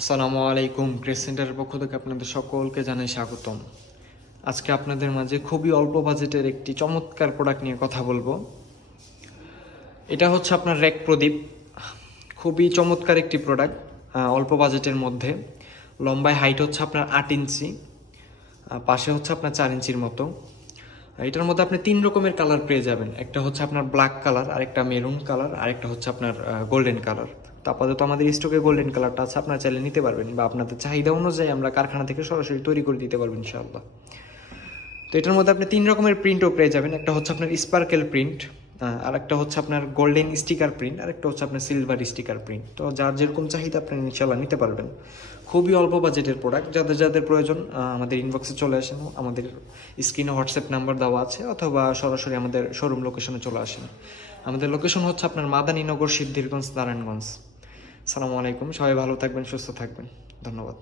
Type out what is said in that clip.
আসসালামু আলাইকুম। ক্রেস সেন্টারের পক্ষ থেকে আপনাদের সকলকে জানাই স্বাগতম। আজকে আপনাদের মাঝে খুবই অল্প বাজেটের একটি চমৎকার প্রোডাক্ট নিয়ে কথা বলবো। এটা হচ্ছে আপনার র্যাক প্রদীপ। খুবই চমৎকার একটি প্রোডাক্ট, অল্প বাজেটের মধ্যে। লম্বায় হাইট হচ্ছে আপনার 8 ইঞ্চি, পাশে হচ্ছে আপনার 4 ইঞ্চির মতো। এটার মধ্যে আপনি 3 রকমের কালার পেয়ে যাবেন। একটা হচ্ছে আপনার ব্ল্যাক কালার, আরেকটা মেরুন কালার, আরেকটা হচ্ছে আপনার গোল্ডেন কালার। তো আপাতত আমাদের স্টকে গোল্ডেন কালারটা আছে, আপনারা চাইলে নিতে পারবেন, বা আপনাদের চাহিদা অনুযায়ী আমরা কারখানা থেকে সরাসরি তৈরি করে দিতে পারবো ইনশাআল্লাহ। তো এটার মধ্যে আপনি 3 রকমের প্রিন্টও পেয়ে যাবেন। একটা হচ্ছে আপনার স্পার্কেল প্রিন্ট, আর একটা হচ্ছে আপনার গোল্ডেন স্টিকার প্রিন্ট, আর একটা হচ্ছে আপনার সিলভার স্টিকার প্রিন্ট। তো যার যেরকম চাহিদা আপনি ইনশাআল্লাহ নিতে পারবেন। খুবই অল্প বাজেটের প্রোডাক্ট। যাদের যাদের প্রয়োজন আমাদের ইনবক্সে চলে আসেন, আমাদের স্ক্রিনে হোয়াটসঅ্যাপ নাম্বার দেওয়া আছে, অথবা সরাসরি আমাদের শোরুম লোকেশনে চলে আসেন। আমাদের লোকেশন হচ্ছে আপনার মাদানীনগর, সিদ্ধিরগঞ্জ, নারায়ণগঞ্জ। আসসালামু আলাইকুম। সবাই ভালো থাকবেন, সুস্থ থাকবেন। ধন্যবাদ।